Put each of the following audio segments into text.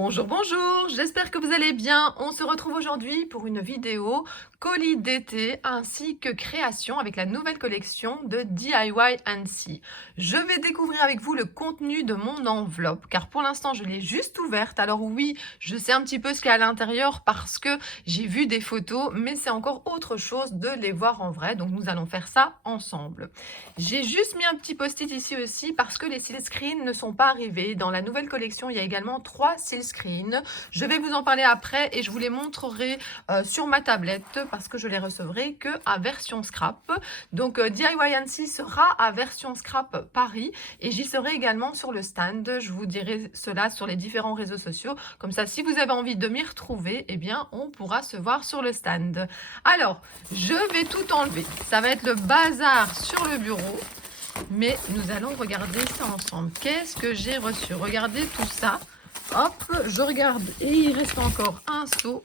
Bonjour, bonjour, j'espère que vous allez bien. On se retrouve aujourd'hui pour une vidéo colis d'été ainsi que création avec la nouvelle collection de DIY Annecy. Je vais découvrir avec vous le contenu de mon enveloppe car pour l'instant je l'ai juste ouverte. Alors oui, je sais un petit peu ce qu'il y a à l'intérieur parce que j'ai vu des photos, mais c'est encore autre chose de les voir en vrai. Donc nous allons faire ça ensemble. J'ai juste mis un petit post-it ici aussi parce que les seal screens ne sont pas arrivés. Dans la nouvelle collection, il y a également 3 seal screens. Je vais vous en parler après et je vous les montrerai sur ma tablette parce que je les recevrai que à version scrap. Donc DIY Annecy sera à version scrap Paris et j'y serai également sur le stand. Je vous dirai cela sur les différents réseaux sociaux. Comme ça, si vous avez envie de m'y retrouver, eh bien, on pourra se voir sur le stand. Alors, je vais tout enlever. Ça va être le bazar sur le bureau. Mais nous allons regarder ça ensemble. Qu'est-ce que j'ai reçu? Regardez tout ça. Hop, je regarde et il reste encore un seau.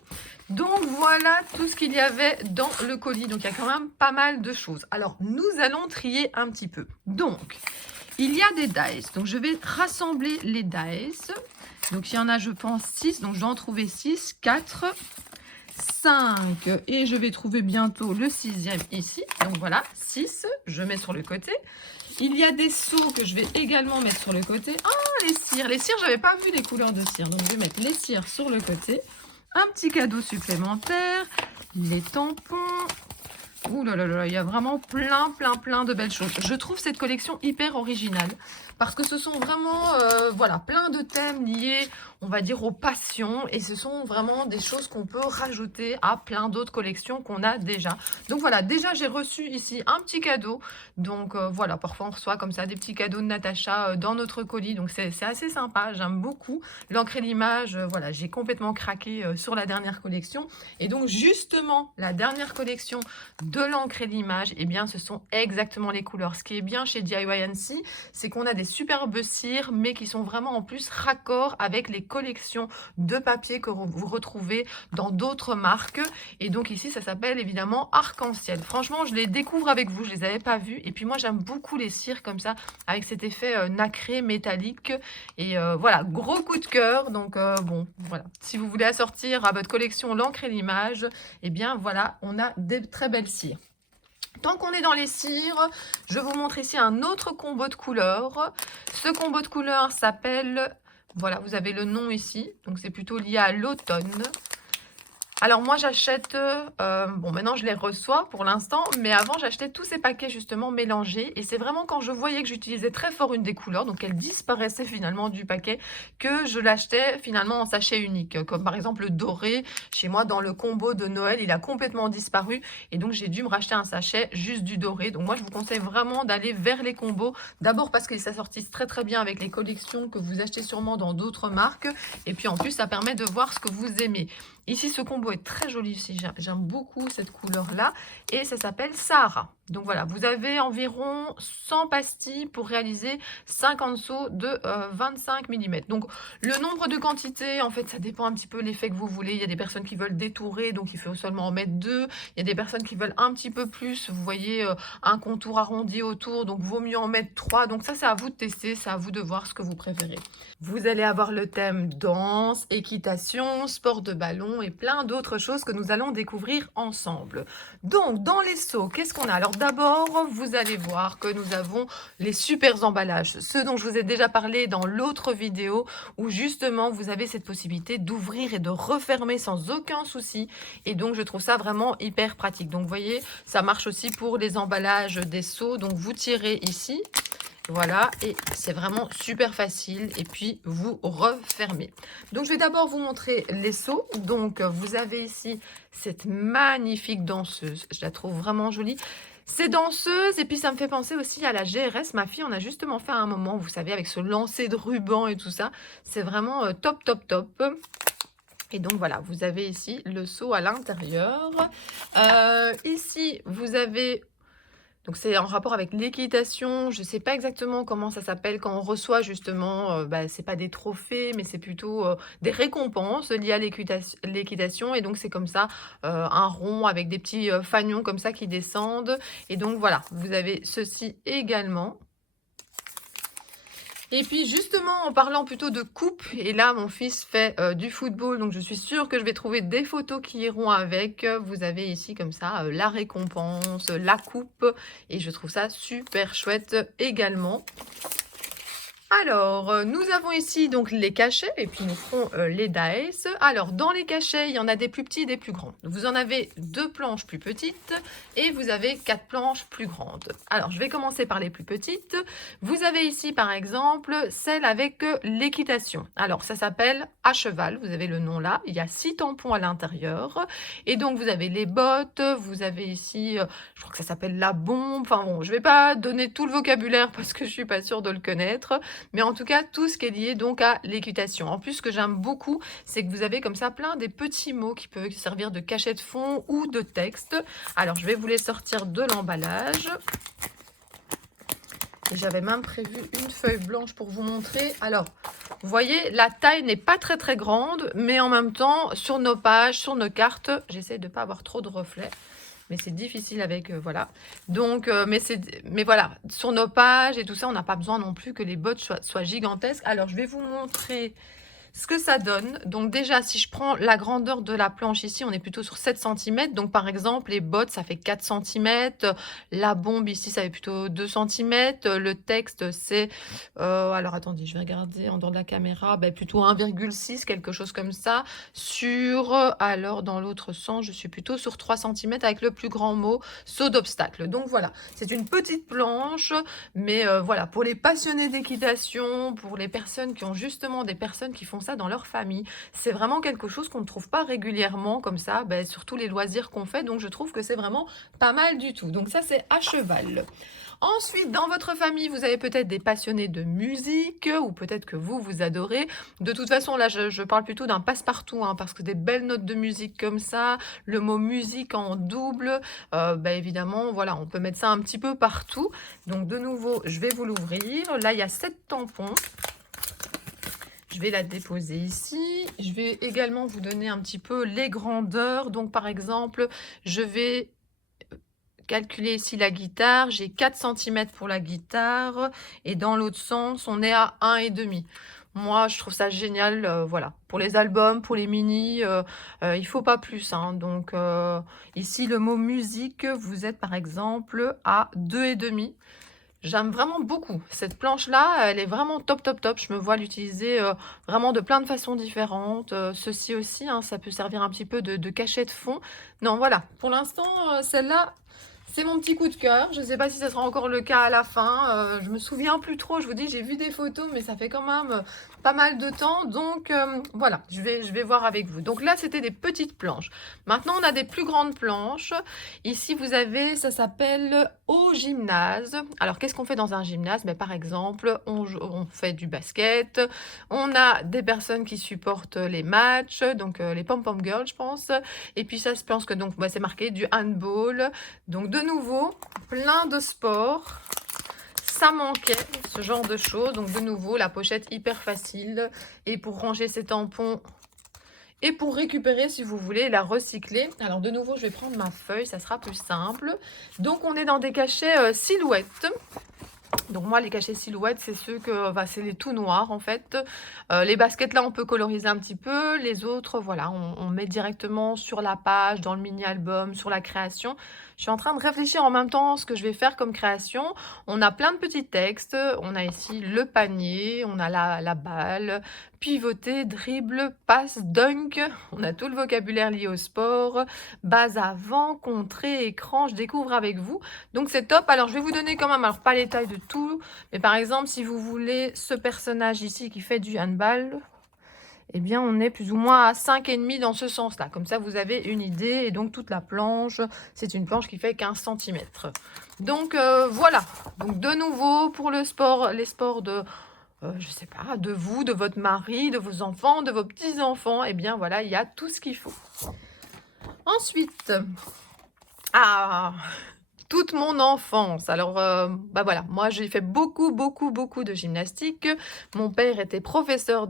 Donc voilà tout ce qu'il y avait dans le colis. Donc il y a quand même pas mal de choses. Alors nous allons trier un petit peu. Donc il y a des dies. Donc je vais rassembler les dies. Donc il y en a je pense 6. Donc je vais en trouver 6, 4, 5. Et je vais trouver bientôt le 6e ici. Donc voilà, 6. Je mets sur le côté. Il y a des seaux que je vais également mettre sur le côté. Ah, les cires. Les cires, je n'avais pas vu les couleurs de cire. Donc, je vais mettre les cires sur le côté. Un petit cadeau supplémentaire. Les tampons. Ouh là là là, il y a vraiment plein de belles choses. Je trouve cette collection hyper originale parce que ce sont vraiment voilà, plein de thèmes liés, on va dire, aux passions et ce sont vraiment des choses qu'on peut rajouter à plein d'autres collections qu'on a déjà. Donc voilà, déjà j'ai reçu ici un petit cadeau. Donc voilà, parfois on reçoit comme ça des petits cadeaux de Natacha dans notre colis. Donc c'est assez sympa, j'aime beaucoup. L'encre et l'image, voilà, j'ai complètement craqué sur la dernière collection. Et donc justement, la dernière collection de l'encre et l'image, eh bien ce sont exactement les couleurs. Ce qui est bien chez DIY Annecy, c'est qu'on a des superbes cires, mais qui sont vraiment en plus raccords avec les collections de papier que vous retrouvez dans d'autres marques. Et donc ici, ça s'appelle évidemment Arc-en-Ciel. Franchement, je les découvre avec vous, je les avais pas vus. Et puis moi, j'aime beaucoup les cires comme ça, avec cet effet nacré, métallique. Et voilà, gros coup de cœur. Donc bon, voilà. Si vous voulez assortir à votre collection l'encre et l'image, eh bien voilà, on a des très belles cires. Tant qu'on est dans les cires, je vous montre ici un autre combo de couleurs. Ce combo de couleurs s'appelle, voilà, vous avez le nom ici, donc c'est plutôt lié à l'automne. Alors moi j'achète, bon maintenant je les reçois pour l'instant, mais avant j'achetais tous ces paquets justement mélangés et c'est vraiment quand je voyais que j'utilisais très fort une des couleurs, donc elle disparaissait finalement du paquet, que je l'achetais finalement en sachet unique, comme par exemple le doré, chez moi dans le combo de Noël il a complètement disparu et donc j'ai dû me racheter un sachet juste du doré. Donc moi je vous conseille vraiment d'aller vers les combos, d'abord parce qu'ils s'assortissent très bien avec les collections que vous achetez sûrement dans d'autres marques et puis en plus ça permet de voir ce que vous aimez. Ici, ce combo est très joli aussi. J'aime beaucoup cette couleur-là. Et ça s'appelle Sahara. Donc voilà, vous avez environ 100 pastilles pour réaliser 50 seaux de 25 mm. Donc le nombre de quantités, en fait, ça dépend un petit peu l'effet que vous voulez. Il y a des personnes qui veulent détourer, donc il faut seulement en mettre 2. Il y a des personnes qui veulent un petit peu plus. Vous voyez, un contour arrondi autour, donc vaut mieux en mettre 3. Donc ça, c'est à vous de tester, c'est à vous de voir ce que vous préférez. Vous allez avoir le thème danse, équitation, sport de ballon et plein d'autres choses que nous allons découvrir ensemble. Donc, dans les seaux, qu'est-ce qu'on a? Alors d'abord, vous allez voir que nous avons les super emballages, ceux dont je vous ai déjà parlé dans l'autre vidéo, où justement, vous avez cette possibilité d'ouvrir et de refermer sans aucun souci. Et donc, je trouve ça vraiment hyper pratique. Donc, vous voyez, ça marche aussi pour les emballages des seaux. Donc, vous tirez ici. Voilà, et c'est vraiment super facile. Et puis, vous refermez. Donc, je vais d'abord vous montrer les seaux. Donc, vous avez ici cette magnifique danseuse. Je la trouve vraiment jolie. C'est danseuse et puis ça me fait penser aussi à la GRS. Ma fille en a justement fait à un moment, vous savez, avec ce lancer de ruban et tout ça. C'est vraiment top. Et donc voilà, vous avez ici le seau à l'intérieur. Ici, vous avez... Donc c'est en rapport avec l'équitation. Je ne sais pas exactement comment ça s'appelle quand on reçoit justement, c'est pas des trophées, mais c'est plutôt des récompenses liées à l'équitation. Et donc c'est comme ça, un rond avec des petits fanions comme ça qui descendent. Et donc voilà, vous avez ceci également. Et puis justement, en parlant plutôt de coupe, et là mon fils fait du football, donc je suis sûre que je vais trouver des photos qui iront avec. Vous avez ici comme ça la récompense, la coupe, et je trouve ça super chouette également. Alors, nous avons ici donc les cachets et puis nous ferons les dice. Alors, dans les cachets, il y en a des plus petits et des plus grands. Vous en avez 2 planches plus petites et vous avez 4 planches plus grandes. Alors, je vais commencer par les plus petites. Vous avez ici, par exemple, celle avec l'équitation. Alors, ça s'appelle à cheval. Vous avez le nom là. Il y a 6 tampons à l'intérieur. Et donc, vous avez les bottes. Vous avez ici, je crois que ça s'appelle la bombe. Enfin bon, je ne vais pas donner tout le vocabulaire parce que je ne suis pas sûre de le connaître. Mais en tout cas, tout ce qui est lié donc à l'équitation. En plus, ce que j'aime beaucoup, c'est que vous avez comme ça plein des petits mots qui peuvent servir de cachet de fond ou de texte. Alors, je vais vous les sortir de l'emballage. Et j'avais même prévu une feuille blanche pour vous montrer. Alors, vous voyez, la taille n'est pas très très grande, mais en même temps, sur nos pages, sur nos cartes, j'essaie de ne pas avoir trop de reflets. Mais c'est difficile avec, voilà. Donc, mais voilà, sur nos pages et tout ça, on n'a pas besoin non plus que les bottes soient gigantesques. Alors, je vais vous montrer ce que ça donne. Donc déjà, si je prends la grandeur de la planche ici, on est plutôt sur 7 cm. Donc par exemple, les bottes, ça fait 4 cm. La bombe ici, ça fait plutôt 2 cm. Le texte, c'est... alors attendez, je vais regarder en dehors de la caméra. Ben, plutôt 1,6, quelque chose comme ça. Alors dans l'autre sens, je suis plutôt sur 3 cm avec le plus grand mot, saut d'obstacle. Donc voilà, c'est une petite planche. Mais voilà, pour les passionnés d'équitation, pour les personnes qui ont justement des personnes qui font ça dans leur famille, c'est vraiment quelque chose qu'on ne trouve pas régulièrement comme ça, ben, sur tous les loisirs qu'on fait. Donc je trouve que c'est vraiment pas mal du tout. Donc ça, c'est à cheval. Ensuite, dans votre famille, vous avez peut-être des passionnés de musique ou peut-être que vous adorez. De toute façon, là, je parle plutôt d'un passe-partout hein, parce que des belles notes de musique comme ça, le mot musique en double, bah, évidemment, voilà, on peut mettre ça un petit peu partout. Donc, de nouveau, je vais vous l'ouvrir. Là, il y a 7 tampons. Je vais la déposer ici. Je vais également vous donner un petit peu les grandeurs. Donc, par exemple, je vais calculer ici la guitare. J'ai 4 cm pour la guitare. Et dans l'autre sens, on est à 1,5. Moi, je trouve ça génial. Voilà. Pour les albums, pour les mini, il ne faut pas plus. Hein. Donc, ici, le mot musique, vous êtes par exemple à 2,5. J'aime vraiment beaucoup cette planche-là, elle est vraiment top, top, top. Je me vois l'utiliser vraiment de plein de façons différentes. Ceci aussi, hein, ça peut servir un petit peu de cachet de fond. Non, voilà, pour l'instant, celle-là, c'est mon petit coup de cœur. Je ne sais pas si ça sera encore le cas à la fin. Je me souviens plus trop. Je vous dis, j'ai vu des photos, mais ça fait quand même pas mal de temps. Donc, voilà, je vais voir avec vous. Donc là, c'était des petites planches. Maintenant, on a des plus grandes planches. Ici, vous avez, ça s'appelle au gymnase. Alors, qu'est-ce qu'on fait dans un gymnase? Par exemple, on fait du basket. On a des personnes qui supportent les matchs, donc les pom-pom girls, je pense. Et puis ça, je pense que donc c'est marqué du handball. Donc de nouveau, plein de sports. Ça manquait, ce genre de choses. Donc de nouveau, la pochette hyper facile. Et pour ranger ces tampons et pour récupérer, si vous voulez, la recycler. Alors de nouveau, je vais prendre ma feuille, ça sera plus simple. Donc on est dans des cachets silhouettes. Donc moi, les cachets silhouettes, c'est ceux que, c'est les tout noirs en fait. Les baskets là, on peut coloriser un petit peu. Les autres, voilà, on met directement sur la page, dans le mini-album, sur la création. Je suis en train de réfléchir en même temps ce que je vais faire comme création. On a plein de petits textes. On a ici le panier, on a la balle, pivoter, dribble, passe, dunk. On a tout le vocabulaire lié au sport. Base avant, contrée, écran, je découvre avec vous. Donc c'est top. Alors je vais vous donner quand même, alors pas les tailles de tout, mais par exemple si vous voulez ce personnage ici qui fait du handball, eh bien on est plus ou moins à 5,5 dans ce sens là, comme ça vous avez une idée. Et donc toute la planche, c'est une planche qui fait 15 cm. Donc voilà, donc de nouveau pour le sport, les sports de je sais pas, de vous, de votre mari, de vos enfants, de vos petits-enfants, eh bien voilà, il y a tout ce qu'il faut. Ensuite, toute mon enfance. Alors, bah voilà, moi j'ai fait beaucoup, beaucoup, beaucoup de gymnastique. Mon père était professeur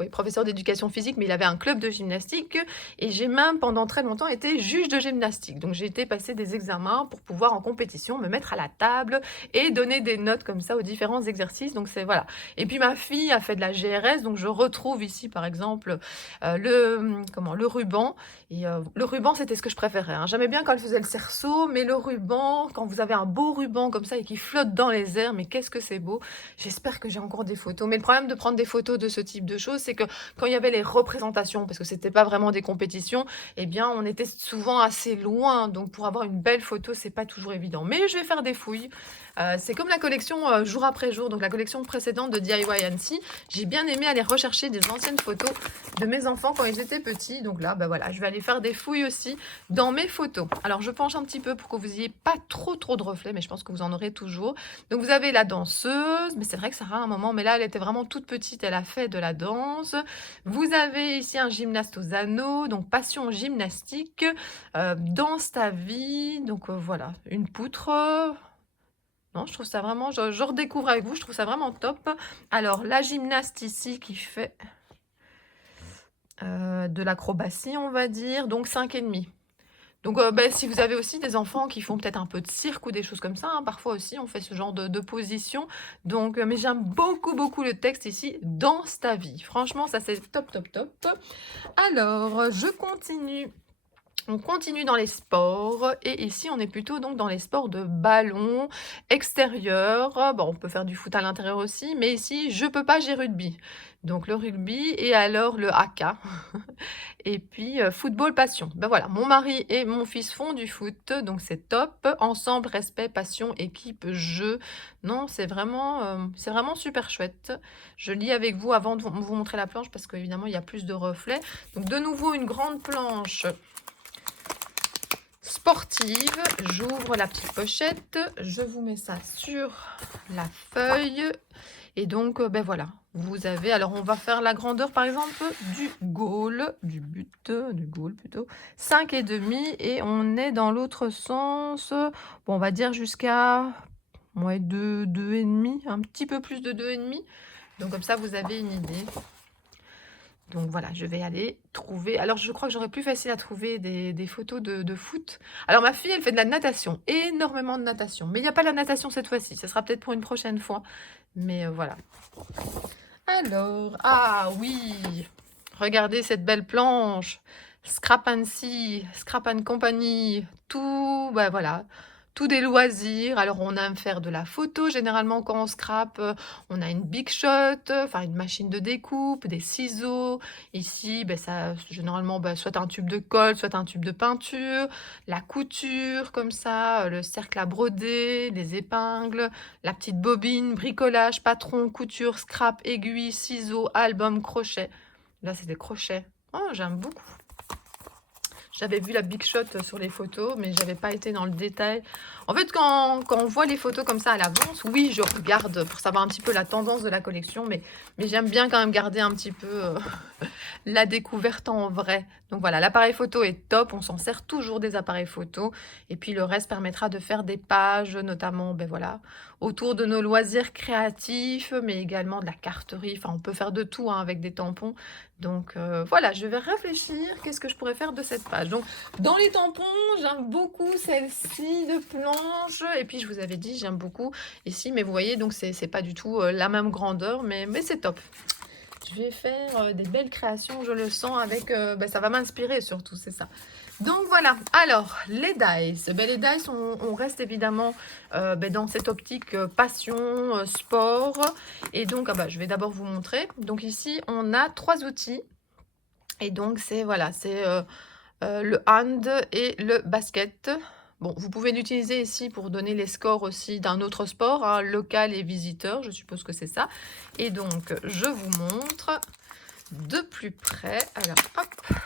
oui, professeur d'éducation physique, mais il avait un club de gymnastique. Et j'ai même pendant très longtemps été juge de gymnastique. Donc j'ai été passer des examens pour pouvoir en compétition me mettre à la table et donner des notes comme ça aux différents exercices. Donc c'est voilà. Et puis ma fille a fait de la GRS, donc je retrouve ici par exemple le ruban. Et le ruban, c'était ce que je préférais, hein. J'aimais bien quand elle faisait le cerceau, mais le ruban, quand vous avez un beau ruban comme ça et qui flotte dans les airs, mais qu'est-ce que c'est beau. J'espère que j'ai encore des photos. Mais le problème de prendre des photos de ce type de choses, c'est que quand il y avait les représentations, parce que c'était pas vraiment des compétitions, eh bien, on était souvent assez loin. Donc, pour avoir une belle photo, c'est pas toujours évident. Mais je vais faire des fouilles. C'est comme la collection jour après jour, donc la collection précédente de DIY Annecy. J'ai bien aimé aller rechercher des anciennes photos de mes enfants quand ils étaient petits. Donc là, bah voilà, je vais aller faire des fouilles aussi dans mes photos. Alors, je penche un petit peu pour que vous n'ayez pas trop de reflets, mais je pense que vous en aurez toujours. Donc, vous avez la danseuse, mais c'est vrai que ça a un moment, mais là, elle était vraiment toute petite, elle a fait de la danse. Vous avez ici un gymnaste aux anneaux, donc passion gymnastique, danse ta vie, donc voilà, une poutre. Non, je trouve ça vraiment, je redécouvre avec vous, je trouve ça vraiment top. Alors, la gymnaste ici qui fait de l'acrobatie, on va dire, donc 5,5. Donc, si vous avez aussi des enfants qui font peut-être un peu de cirque ou des choses comme ça, hein, parfois aussi on fait ce genre de position. Donc, mais j'aime beaucoup, beaucoup le texte ici, danse ta vie. Franchement, ça c'est top, top, top. Alors, je continue. On continue dans les sports et ici on est plutôt donc dans les sports de ballon extérieur. Bon, on peut faire du foot à l'intérieur aussi, mais ici je peux pas, j'ai rugby. Donc le rugby et alors le haka et puis football passion. Ben voilà, mon mari et mon fils font du foot, donc c'est top. Ensemble, respect, passion, équipe, jeu. Non, c'est vraiment super chouette. Je lis avec vous avant de vous montrer la planche parce qu'évidemment il y a plus de reflets. Donc de nouveau une grande planche sportive, j'ouvre la petite pochette, je vous mets ça sur la feuille et donc ben voilà, vous avez, alors on va faire la grandeur par exemple du goal, du goal plutôt, 5,5 et on est dans l'autre sens, bon, on va dire jusqu'à 2,5, un petit peu plus de 2,5, donc comme ça vous avez une idée. Donc voilà, je vais aller trouver. Alors, je crois que j'aurais plus facile à trouver des photos de foot. Alors, ma fille, elle fait de la natation, énormément de natation. Mais il n'y a pas la natation cette fois-ci. Ce sera peut-être pour une prochaine fois. Mais voilà. Alors, ah oui, regardez cette belle planche. Scrap Annecy, Scrap Company, tout, bah voilà. Tout des loisirs. Alors, on aime faire de la photo. Généralement, quand on scrape, on a une Big Shot, enfin une machine de découpe, des ciseaux. Ici, ben, ça, généralement, ben, soit un tube de colle, soit un tube de peinture. La couture, comme ça, le cercle à broder, les épingles, la petite bobine, bricolage, patron, couture, scrap, aiguille, ciseaux, album, crochet. Là, c'est des crochets. Oh, j'aime beaucoup. J'avais vu la Big Shot sur les photos, mais j'avais pas été dans le détail. En fait, quand on voit les photos comme ça à l'avance, oui, je regarde pour savoir un petit peu la tendance de la collection, mais j'aime bien quand même garder un petit peu la découverte en vrai. Donc voilà, l'appareil photo est top, on s'en sert toujours des appareils photo. Et puis le reste permettra de faire des pages, notamment, ben voilà, autour de nos loisirs créatifs, mais également de la carterie. Enfin, on peut faire de tout hein, avec des tampons. Donc voilà, je vais réfléchir, qu'est-ce que je pourrais faire de cette page. Donc dans les tampons, j'aime beaucoup celle-ci de planche. Et puis je vous avais dit, j'aime beaucoup ici, mais vous voyez, donc c'est pas du tout la même grandeur, mais c'est top. Je vais faire des belles créations, je le sens, avec, ça va m'inspirer surtout, c'est ça. Donc voilà, alors les dice, les dice, on reste évidemment dans cette optique passion, sport. Et donc, je vais d'abord vous montrer. Donc ici, on a 3 outils. Et donc, c'est voilà, c'est le hand et le basket. Bon, vous pouvez l'utiliser ici pour donner les scores aussi d'un autre sport, hein, local et visiteur, je suppose que c'est ça. Et donc, je vous montre de plus près. Alors, hop,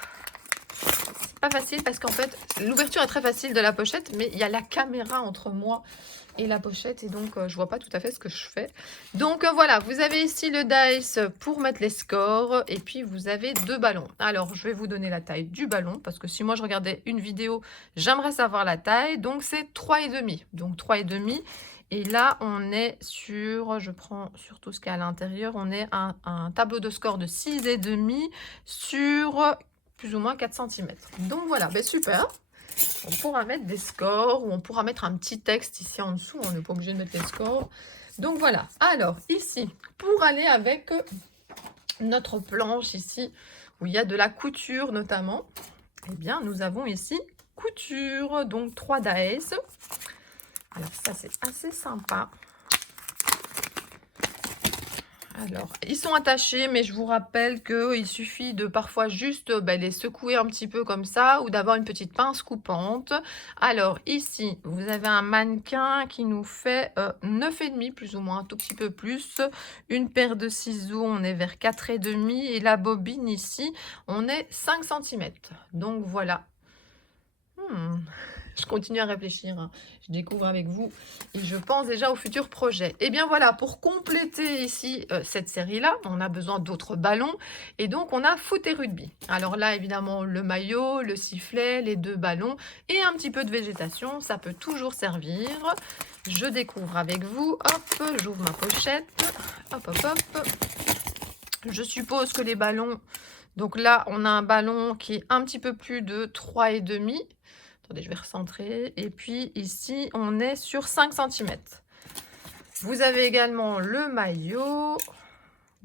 pas facile parce qu'en fait, l'ouverture est très facile de la pochette, mais il y a la caméra entre moi et la pochette et donc je vois pas tout à fait ce que je fais. Donc voilà, vous avez ici le dice pour mettre les scores et puis vous avez 2 ballons. Alors je vais vous donner la taille du ballon parce que si moi je regardais une vidéo, j'aimerais savoir la taille. Donc c'est 3,5. Donc 3,5. Et là, on est sur, je prends sur tout ce qu'il y a à l'intérieur, on est un tableau de score de 6,5 sur plus ou moins 4 cm. Donc voilà, ben super. On pourra mettre des scores ou on pourra mettre un petit texte ici en dessous. On n'est pas obligé de mettre les scores. Donc voilà. Alors ici, pour aller avec notre planche ici, où il y a de la couture notamment, eh bien nous avons ici couture, donc 3 dice. Alors ça c'est assez sympa. Alors, ils sont attachés, mais je vous rappelle qu'il suffit de parfois juste les secouer un petit peu comme ça ou d'avoir une petite pince coupante. Alors, ici, vous avez un mannequin qui nous fait 9,5 plus ou moins, un tout petit peu plus. Une paire de ciseaux, on est vers 4,5 et la bobine ici, on est 5 cm. Donc, voilà. Je continue à réfléchir, hein. Je découvre avec vous et je pense déjà au futur projet. Et bien voilà, pour compléter ici cette série-là, on a besoin d'autres ballons et donc on a foot et rugby. Alors là, évidemment, le maillot, le sifflet, les 2 ballons et un petit peu de végétation, ça peut toujours servir. Je découvre avec vous, hop, j'ouvre ma pochette, hop, hop, hop. Je suppose que les ballons, donc là, on a un ballon qui est un petit peu plus de 3,5. Attendez, je vais recentrer. Et puis ici, on est sur 5 cm. Vous avez également le maillot.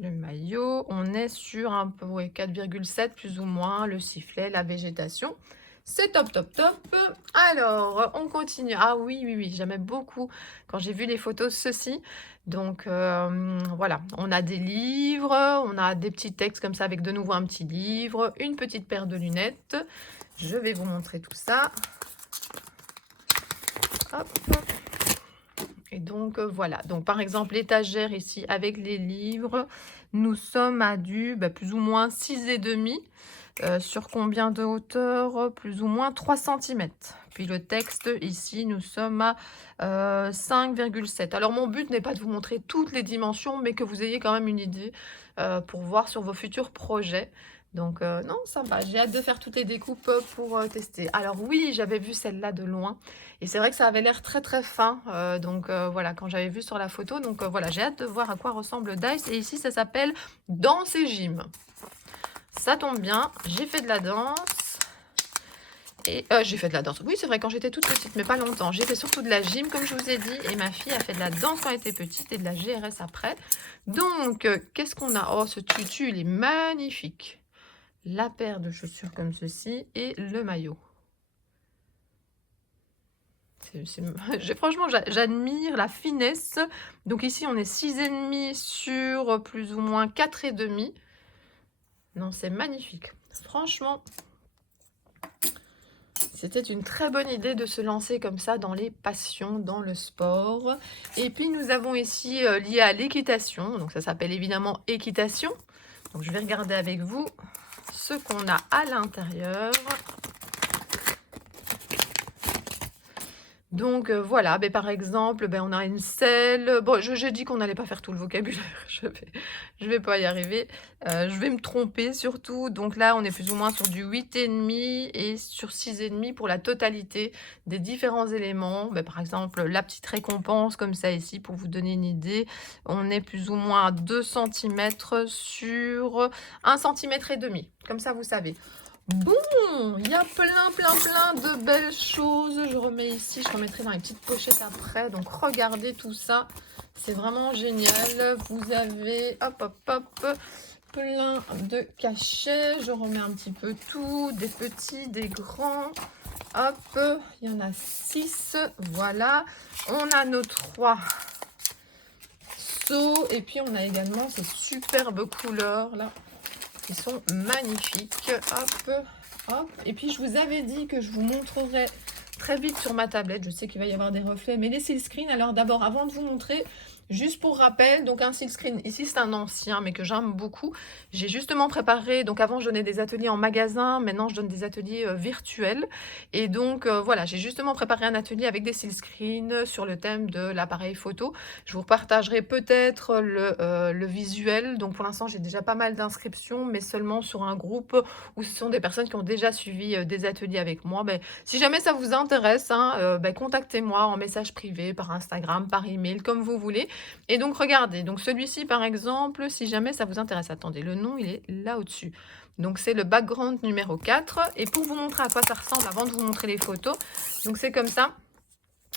Le maillot, on est sur un peu 4,7 plus ou moins. Le sifflet, la végétation. C'est top, top, top. Alors, on continue. Ah oui, oui, oui, j'aimais beaucoup quand j'ai vu les photos ceci. Donc, voilà, on a des livres, on a des petits textes comme ça avec de nouveau un petit livre, une petite paire de lunettes. Je vais vous montrer tout ça. Hop. Et donc, voilà. Donc, par exemple, l'étagère ici avec les livres, nous sommes à du plus ou moins 6,5. Sur combien de hauteur? Plus ou moins 3 cm. Puis le texte, ici, nous sommes à 5,7. Alors, mon but n'est pas de vous montrer toutes les dimensions, mais que vous ayez quand même une idée pour voir sur vos futurs projets. Donc, non, sympa. J'ai hâte de faire toutes les découpes pour tester. Alors, oui, j'avais vu celle-là de loin. Et c'est vrai que ça avait l'air très, très fin. Donc, voilà, quand j'avais vu sur la photo. Donc, voilà, j'ai hâte de voir à quoi ressemble le dice. Et ici, ça s'appelle Danse et Gym. Ça tombe bien, j'ai fait de la danse. Et j'ai fait de la danse. Oui, c'est vrai, quand j'étais toute petite, mais pas longtemps. J'ai fait surtout de la gym, comme je vous ai dit. Et ma fille a fait de la danse quand elle était petite et de la GRS après. Donc, qu'est-ce qu'on a? Oh, ce tutu, il est magnifique. La paire de chaussures comme ceci et le maillot. Franchement, j'admire la finesse. Donc ici, on est 6,5 sur plus ou moins 4,5. Non, c'est magnifique. Franchement, c'était une très bonne idée de se lancer comme ça dans les passions, dans le sport. Et puis, nous avons ici lié à l'équitation. Donc, ça s'appelle évidemment équitation. Donc, je vais regarder avec vous ce qu'on a à l'intérieur. Donc voilà, par exemple, on a une selle. Bon, j'ai dit qu'on n'allait pas faire tout le vocabulaire. Je vais pas y arriver. Je vais me tromper surtout. Donc là, on est plus ou moins sur du 8,5 et sur 6,5 pour la totalité des différents éléments. Par exemple, la petite récompense comme ça ici, pour vous donner une idée. On est plus ou moins à 2 cm sur 1,5 cm. Comme ça, vous savez. Bon, il y a plein de belles choses. Je remets ici, je remettrai dans les petites pochettes après. Donc, regardez tout ça. C'est vraiment génial. Vous avez, hop, hop, hop, plein de cachets. Je remets un petit peu tout. Des petits, des grands. Hop, il y en a 6. Voilà. On a nos 3 seaux. Et puis, on a également ces superbes couleurs là, qui sont magnifiques. Hop, hop. Et puis, je vous avais dit que je vous montrerai très vite sur ma tablette. Je sais qu'il va y avoir des reflets, mais les silkscreens, alors d'abord, avant de vous montrer, juste pour rappel, donc un silkscreen, ici c'est un ancien, mais que j'aime beaucoup. J'ai justement préparé, donc avant je donnais des ateliers en magasin, maintenant je donne des ateliers virtuels. Et donc voilà, j'ai justement préparé un atelier avec des silkscreens sur le thème de l'appareil photo. Je vous partagerai peut-être le visuel. Donc pour l'instant, j'ai déjà pas mal d'inscriptions, mais seulement sur un groupe où ce sont des personnes qui ont déjà suivi des ateliers avec moi. Ben, si jamais ça vous intéresse, hein, ben, contactez-moi en message privé, par Instagram, par email, comme vous voulez. Et donc regardez, donc celui-ci par exemple, si jamais ça vous intéresse, attendez, le nom il est là au-dessus. Donc c'est le background numéro 4. Et pour vous montrer à quoi ça ressemble avant de vous montrer les photos, donc c'est comme ça.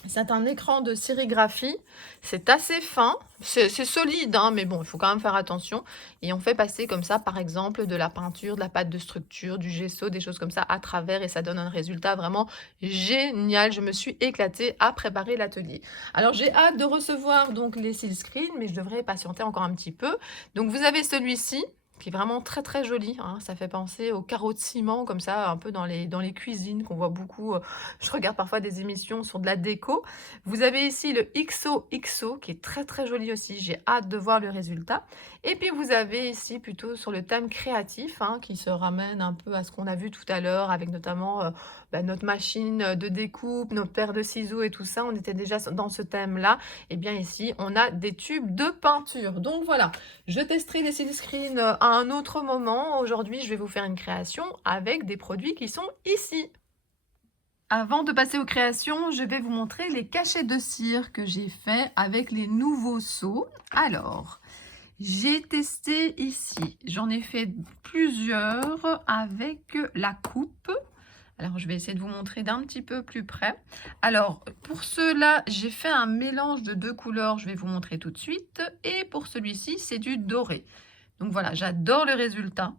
C'est un écran de sérigraphie, c'est assez fin, c'est solide, hein, mais bon, il faut quand même faire attention. Et on fait passer comme ça, par exemple, de la peinture, de la pâte de structure, du gesso, des choses comme ça à travers, et ça donne un résultat vraiment génial. Je me suis éclatée à préparer l'atelier. Alors, j'ai hâte de recevoir donc les silkscreens, mais je devrais patienter encore un petit peu. Donc, vous avez celui-ci, qui est vraiment très très joli, hein. Ça fait penser aux carreaux de ciment, comme ça, un peu dans les cuisines, qu'on voit beaucoup. Je regarde parfois des émissions sur de la déco. Vous avez ici le XOXO, qui est très très joli aussi. J'ai hâte de voir le résultat. Et puis vous avez ici plutôt sur le thème créatif, hein, qui se ramène un peu à ce qu'on a vu tout à l'heure, avec notamment notre machine de découpe, nos paires de ciseaux et tout ça. On était déjà dans ce thème-là. Et bien ici, on a des tubes de peinture. Donc voilà, je testerai les silkscreens à un autre moment. Aujourd'hui, je vais vous faire une création avec des produits qui sont ici. Avant de passer aux créations, je vais vous montrer les cachets de cire que j'ai fait avec les nouveaux seaux. Alors, j'ai testé ici. J'en ai fait plusieurs avec la coupe. Alors, je vais essayer de vous montrer d'un petit peu plus près. Alors, pour ceux-là, j'ai fait un mélange de deux couleurs. Je vais vous montrer tout de suite. Et pour celui-ci, c'est du doré. Donc voilà, j'adore le résultat.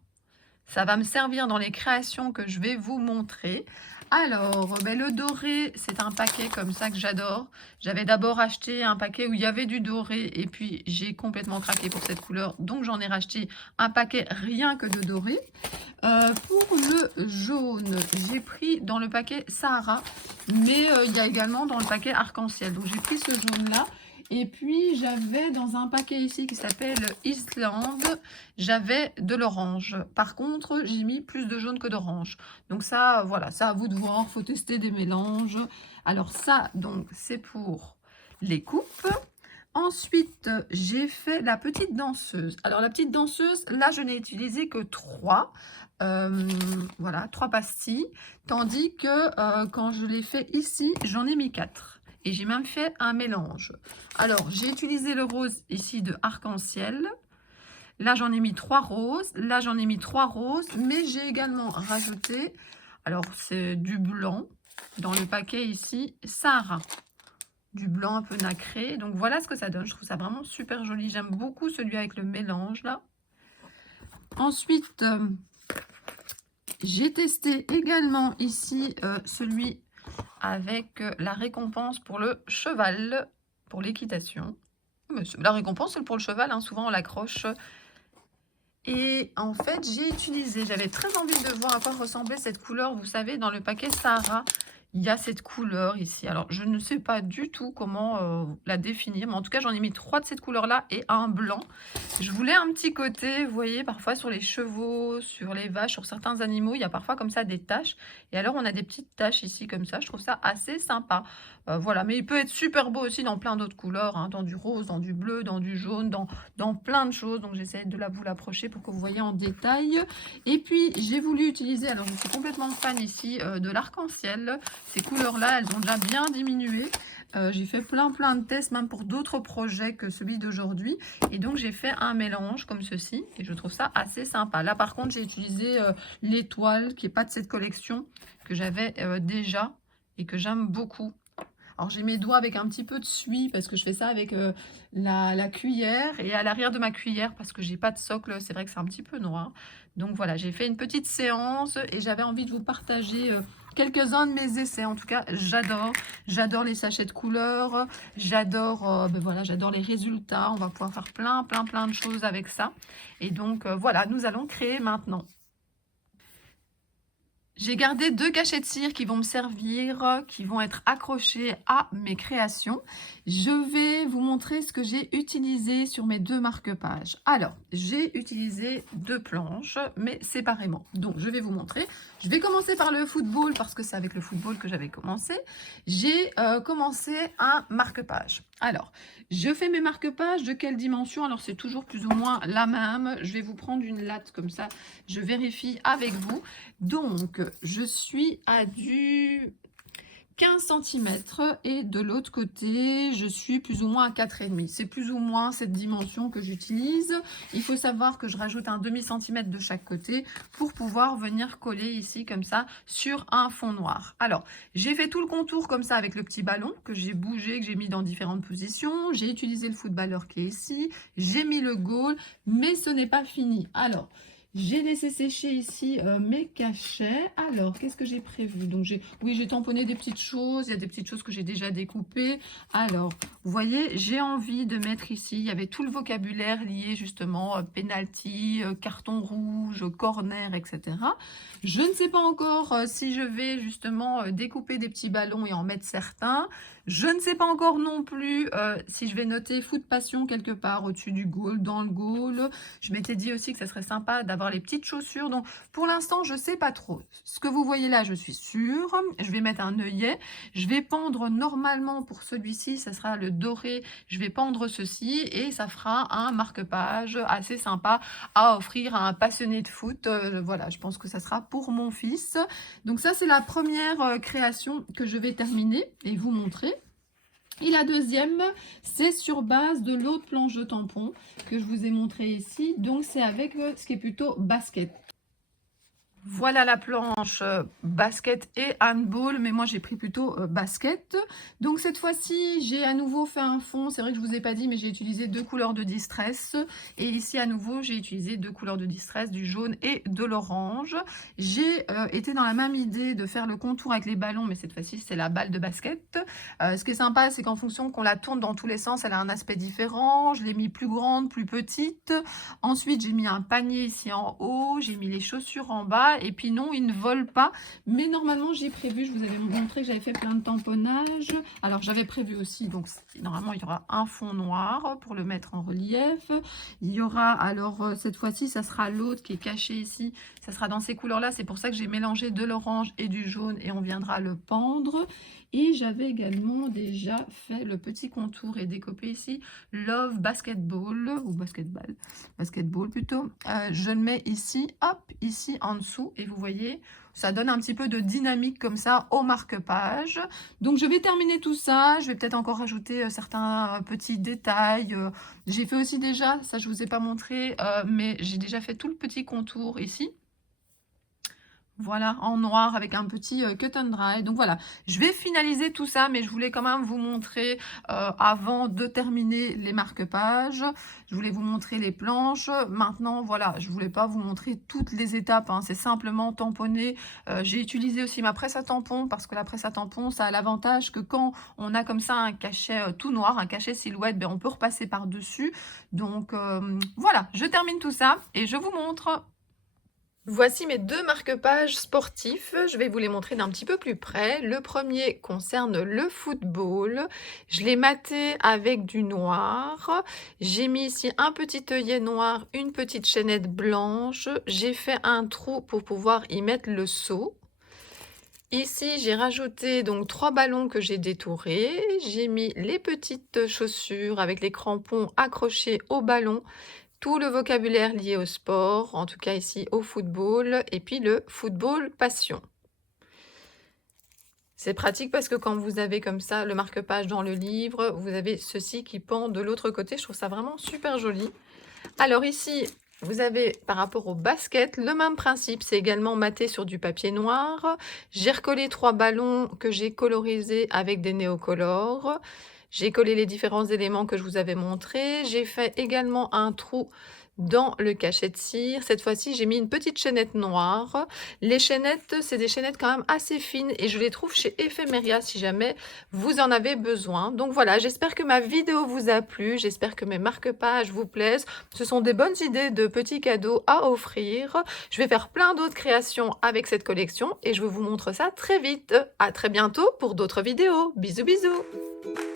Ça va me servir dans les créations que je vais vous montrer. Alors, ben, le doré, c'est un paquet comme ça que j'adore. J'avais d'abord acheté un paquet où il y avait du doré et puis j'ai complètement craqué pour cette couleur. Donc, j'en ai racheté un paquet rien que de doré. Pour le jaune, j'ai pris dans le paquet Sahara, mais il y a également dans le paquet arc-en-ciel. Donc, j'ai pris ce jaune-là. Et puis, j'avais dans un paquet ici qui s'appelle Island, j'avais de l'orange. Par contre, j'ai mis plus de jaune que d'orange. Donc ça, voilà, ça à vous de voir, il faut tester des mélanges. Alors ça, donc, c'est pour les coupes. Ensuite, j'ai fait la petite danseuse. Alors, la petite danseuse, là, je n'ai utilisé que 3. Voilà, 3 pastilles. Tandis que quand je l'ai fait ici, j'en ai mis 4. Et j'ai même fait un mélange. Alors, j'ai utilisé le rose ici de arc-en-ciel. Là, j'en ai mis 3 roses. Là, j'en ai mis 3 roses. Mais j'ai également rajouté, alors c'est du blanc dans le paquet ici, Sahara. Du blanc un peu nacré. Donc, voilà ce que ça donne. Je trouve ça vraiment super joli. J'aime beaucoup celui avec le mélange, là. Ensuite, j'ai testé également ici celui avec la récompense pour le cheval, pour l'équitation. La récompense, c'est pour le cheval, hein, souvent on l'accroche. Et en fait, j'ai utilisé, j'avais très envie de voir à quoi ressemblait cette couleur. Vous savez, dans le paquet Sahara, il y a cette couleur ici. Alors, je ne sais pas du tout comment la définir, mais en tout cas, j'en ai mis 3 de cette couleur-là et un blanc. Je voulais un petit côté, vous voyez, parfois sur les chevaux, sur les vaches, sur certains animaux, il y a parfois comme ça des taches. Et alors, on a des petites taches ici comme ça. Je trouve ça assez sympa. Voilà, mais il peut être super beau aussi dans plein d'autres couleurs, hein, dans du rose, dans du bleu, dans du jaune, dans plein de choses. Donc, j'essaie de vous l'approcher pour que vous voyez en détail. Et puis, j'ai voulu utiliser, alors je suis complètement fan ici de l'arc-en-ciel. Ces couleurs-là, elles ont déjà bien diminué. J'ai fait plein de tests, même pour d'autres projets que celui d'aujourd'hui. Et donc, j'ai fait un mélange comme ceci. Et je trouve ça assez sympa. Là, par contre, j'ai utilisé l'étoile, qui n'est pas de cette collection, que j'avais déjà et que j'aime beaucoup. Alors, j'ai mes doigts avec un petit peu de suie parce que je fais ça avec la cuillère et à l'arrière de ma cuillère parce que j'ai pas de socle. C'est vrai que c'est un petit peu noir. Donc, voilà, j'ai fait une petite séance et j'avais envie de vous partager quelques-uns de mes essais. En tout cas, j'adore les sachets de couleurs. J'adore ben voilà, j'adore les résultats. On va pouvoir faire plein de choses avec ça. Et donc, voilà, nous allons créer maintenant. J'ai gardé 2 cachets de cire qui vont me servir, qui vont être accrochés à mes créations. Je vais vous montrer ce que j'ai utilisé sur mes 2 marque-pages. Alors, j'ai utilisé 2 planches, mais séparément. Donc, je vais vous montrer. Je vais commencer par le football parce que c'est avec le football que j'avais commencé. J'ai commencé un marque-page. Alors, je fais mes marque-pages de quelle dimension? Alors, c'est toujours plus ou moins la même. Je vais vous prendre une latte comme ça, je vérifie avec vous. Donc, je suis à du 15 cm et de l'autre côté, je suis plus ou moins à 4,5. C'est plus ou moins cette dimension que j'utilise. Il faut savoir que je rajoute un demi-centimètre de chaque côté pour pouvoir venir coller ici comme ça sur un fond noir. Alors, j'ai fait tout le contour comme ça avec le petit ballon que j'ai bougé, que j'ai mis dans différentes positions. J'ai utilisé le footballeur qui est ici. J'ai mis le goal, mais ce n'est pas fini. Alors, j'ai laissé sécher ici mes cachets. Alors, qu'est-ce que j'ai prévu? Donc, j'ai tamponné des petites choses. Il y a des petites choses que j'ai déjà découpées. Alors, vous voyez, j'ai envie de mettre ici, il y avait tout le vocabulaire lié justement, penalty, carton rouge, corner, etc. Je ne sais pas encore si je vais justement découper des petits ballons et en mettre certains. Je ne sais pas encore non plus si je vais noter foot passion quelque part au-dessus du goal, dans le goal. Je m'étais dit aussi que ça serait sympa d'avoir les petites chaussures. Donc, pour l'instant, je ne sais pas trop. Ce que vous voyez là, je suis sûre. Je vais mettre un œillet. Je vais pendre normalement pour celui-ci, ça sera le doré. Je vais pendre ceci et ça fera un marque-page assez sympa à offrir à un passionné de foot. Voilà, je pense que ça sera pour mon fils. Donc ça, c'est la première création que je vais terminer et vous montrer. Et la deuxième, c'est sur base de l'autre planche de tampon que je vous ai montré ici. Donc, c'est avec ce qui est plutôt basket. Voilà la planche basket et handball, mais moi j'ai pris plutôt basket. Donc cette fois-ci, j'ai à nouveau fait un fond. C'est vrai que je ne vous ai pas dit, mais j'ai utilisé 2 couleurs de distress. Et ici à nouveau, j'ai utilisé 2 couleurs de distress, du jaune et de l'orange. J'ai été dans la même idée de faire le contour avec les ballons, mais cette fois-ci c'est la balle de basket. Ce qui est sympa, c'est qu'en fonction qu'on la tourne dans tous les sens, elle a un aspect différent. Je l'ai mis plus grande, plus petite. Ensuite, j'ai mis un panier ici en haut. J'ai mis les chaussures en bas. Et puis non, il ne vole pas. Mais normalement, j'ai prévu, je vous avais montré que j'avais fait plein de tamponnage. Alors, j'avais prévu aussi, donc normalement, il y aura un fond noir pour le mettre en relief. Il y aura, alors cette fois-ci, ça sera l'autre qui est caché ici. Ça sera dans ces couleurs-là. C'est pour ça que j'ai mélangé de l'orange et du jaune et on viendra le pendre. Et j'avais également déjà fait le petit contour et découpé ici Love Basketball ou basketball plutôt. Je le mets ici, hop, ici en dessous et vous voyez, ça donne un petit peu de dynamique comme ça au marque-page. Donc je vais terminer tout ça. Je vais peut-être encore rajouter certains petits détails. J'ai fait aussi déjà, ça je vous ai pas montré, mais j'ai déjà fait tout le petit contour ici. Voilà, en noir avec un petit cut and dry. Donc voilà, je vais finaliser tout ça, mais je voulais quand même vous montrer avant de terminer les marque-pages. Je voulais vous montrer les planches. Maintenant, voilà, je voulais pas vous montrer toutes les étapes, hein. C'est simplement tamponner. J'ai utilisé aussi ma presse à tampons parce que la presse à tampons, ça a l'avantage que quand on a comme ça un cachet tout noir, un cachet silhouette, ben, on peut repasser par-dessus. Donc voilà, je termine tout ça et je vous montre. Voici mes 2 marque-pages sportifs. Je vais vous les montrer d'un petit peu plus près. Le premier concerne le football. Je l'ai maté avec du noir. J'ai mis ici un petit œillet noir, une petite chaînette blanche. J'ai fait un trou pour pouvoir y mettre le seau. Ici, j'ai rajouté donc 3 ballons que j'ai détourés. J'ai mis les petites chaussures avec les crampons accrochés au ballon. Tout le vocabulaire lié au sport, en tout cas ici au football, et puis le football passion. C'est pratique parce que quand vous avez comme ça le marque-page dans le livre, vous avez ceci qui pend de l'autre côté. Je trouve ça vraiment super joli. Alors ici, vous avez par rapport au basket, le même principe. C'est également maté sur du papier noir. J'ai recollé 3 ballons que j'ai colorisés avec des néocolores. J'ai collé les différents éléments que je vous avais montrés. J'ai fait également un trou dans le cachet de cire. Cette fois-ci, j'ai mis une petite chaînette noire. Les chaînettes, c'est des chaînettes quand même assez fines et je les trouve chez Ephemeria si jamais vous en avez besoin. Donc voilà, j'espère que ma vidéo vous a plu, j'espère que mes marque-pages vous plaisent. Ce sont des bonnes idées de petits cadeaux à offrir. Je vais faire plein d'autres créations avec cette collection et je vous montre ça très vite. À très bientôt pour d'autres vidéos. Bisous bisous.